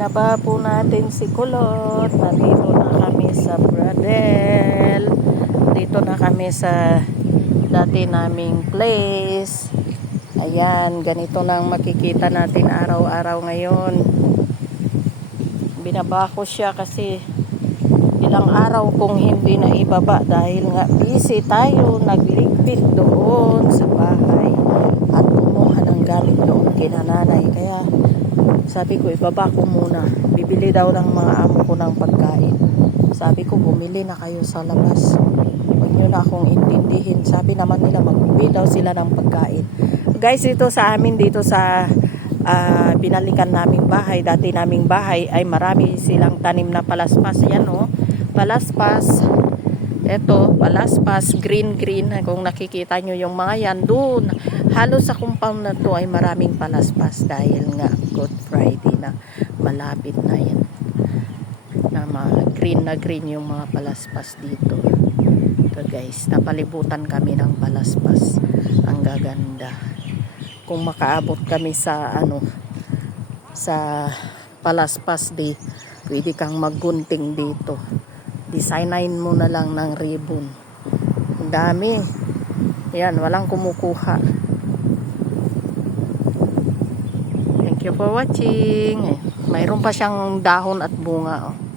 Naba po natin si Kulot. Nandito na kami sa Bradel. Dito na kami sa dati naming place. Ayan, ganito nang makikita natin araw-araw ngayon. Binaba ko siya kasi ilang araw kung hindi na ibaba dahil nga busy tayo, nagligpit doon sa bahay at kumuha ng gamit doon kina nanay. Kaya sabi ko ibaba ko muna, bibili daw ng mga amo ko ng pagkain. Sabi ko bumili na kayo sa labas, huwag nyo na akong intindihin. Sabi naman nila magbibili daw sila ng pagkain. Guys, ito sa amin dito sa binalikan naming bahay, dati naming bahay ay marami silang tanim na palaspas. Yan o, palaspas. Ito, palaspas, green. Kung nakikita nyo yung mga yan, doon. Halos sa compound na to ay maraming palaspas dahil nga Good Friday na malapit na yan. Na green yung mga palaspas dito. Ito guys, napalibutan kami ng palaspas. Ang gaganda. Kung makaabot kami sa sa palaspas day, pwede kang maggunting dito. Designin mo na lang ng ribbon. Ang dami. Yan, walang kumukuha. Thank you for watching. Mayroon pa siyang dahon at bunga. Oh.